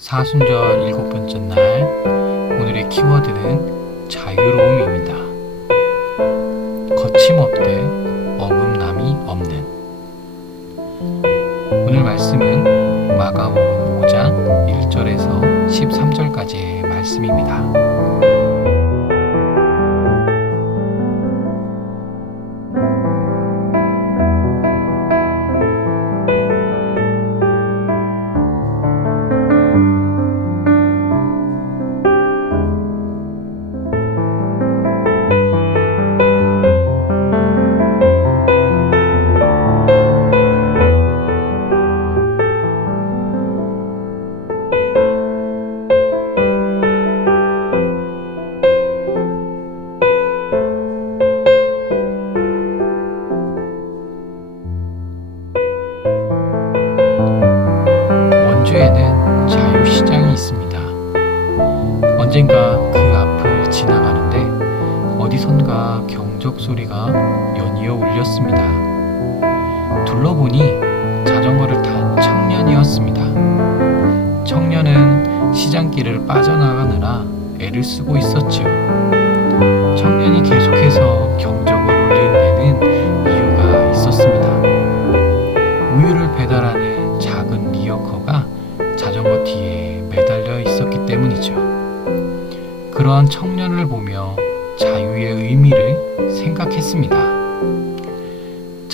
사순절 일곱 번째 날 오늘의 키워드는 자유로움입니다. 거침없되 어긋남이 없는 오늘 말씀은 마가복음 5장 1절에서 13절까지의 말씀입니다. 연이어 울렸습니다. 둘러보니 자전거를 탄 청년이었습니다. 청년은 시장길을 빠져나가느라 애를 쓰고 있었지요. 청년이 계속해서 경적을 울리는 데는 이유가 있었습니다. 우유를 배달하는 작은 리어커가 자전거 뒤에 매달려 있었기 때문이죠. 그러한 청년을 보며 자유의 의미를 생각했습니다.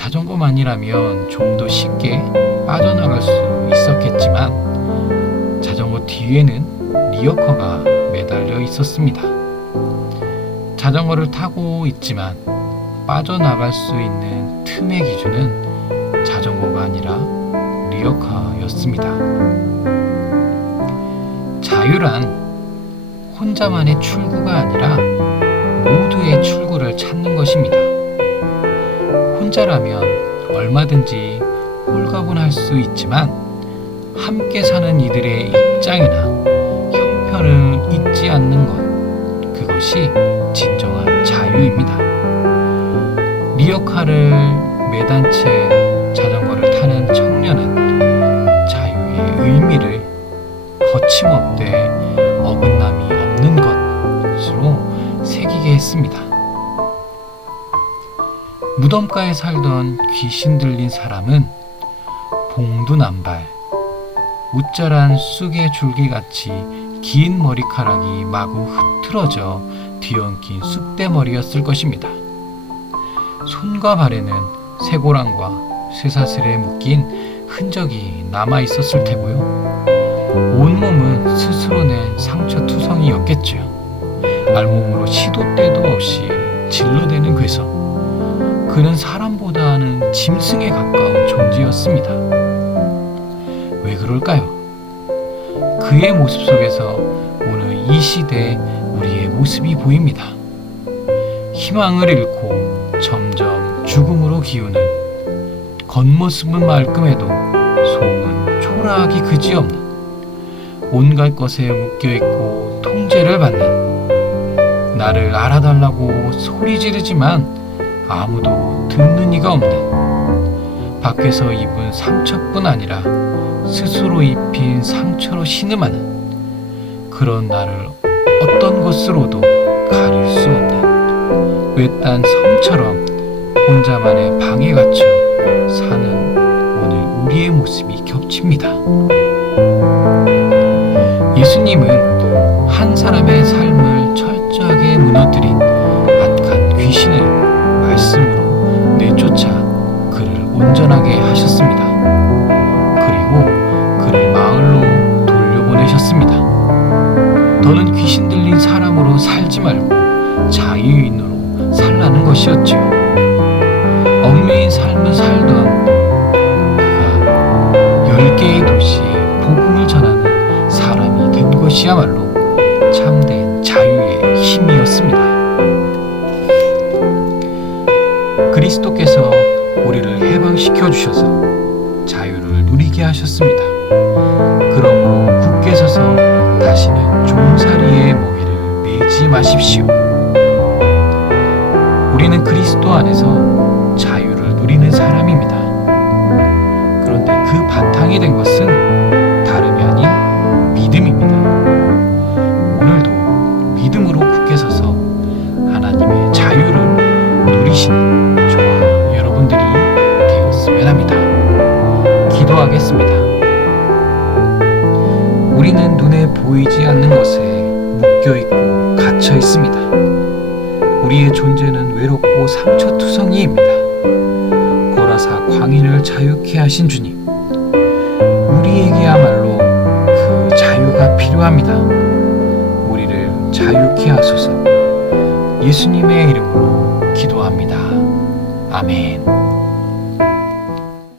자전거만이라면 좀 더 쉽게 빠져나갈 수 있었겠지만 자전거 뒤에는 리어커가 매달려 있었습니다. 자전거를 타고 있지만 빠져나갈 수 있는 틈의 기준은 자전거가 아니라 리어카였습니다. 자유란 혼자만의 출구가 아니라 모두의 출구를 찾는 것입니다. 혼자라면 얼마든지 홀가분할 수 있지만 함께 사는 이들의 입장이나 형편을 잊지 않는 것 그것이 진정한 자유입니다. 리어카를 매단 채 자전거를 타는 청년은 자유의 의미를 거침없되 무덤가에 살던 귀신 들린 사람은 봉두남발, 웃자란 쑥의 줄기같이 긴 머리카락이 마구 흐트러져 뒤엉킨 쑥대머리였을 것입니다. 손과 발에는 쇠고랑과 쇠사슬에 묶인 흔적이 남아 있었을 테고요. 온몸은 스스로 낸 상처 투성이였겠죠. 알몸으로 시도 때도 없이 질러대는 괴성. 그는 사람보다는 짐승에 가까운 존재였습니다. 왜 그럴까요? 그의 모습 속에서 오늘 이 시대에 우리의 모습이 보입니다. 희망을 잃고 점점 죽음으로 기우는 겉모습은 말끔해도 속은 초라하기 그지없는 온갖 것에 묶여있고 통제를 받는 나를 알아달라고 소리 지르지만 아무도 듣는 이가 없는 밖에서 입은 상처뿐 아니라 스스로 입힌 상처로 신음하는 그런 나를 어떤 것으로도 가릴 수 없는 외딴 섬처럼 혼자만의 방에 갇혀 사는 오늘 우리의 모습이 겹칩니다. 예수님은 한 사람의 삶 돌려보내셨습니다. 너는 귀신 들린 사람으로 살지 말고 자유인으로 살라는 것이었지요. 얽매인 삶을 살던 그가 열 개의 도시에 복음을 전하는 사람이 된 것이야말로 참된 자유의 힘이었습니다. 그리스도께서 우리를 해방시켜 주셔서 자유를 누리게 하셨습니다. 그러므로 서서 다시는 종살이의 멍에를 매지 마십시오. 우리는 그리스도 안에서 자유를 누리는 사람입니다. 그런데 그 바탕이 된 것은 우리의 존재는 외롭고 상처투성이입니다. 고라사 광인을 자유케 하신 주님, 우리에게야말로 그 자유가 필요합니다. 우리를 자유케 하소서. 예수님의 이름으로 기도합니다. 아멘.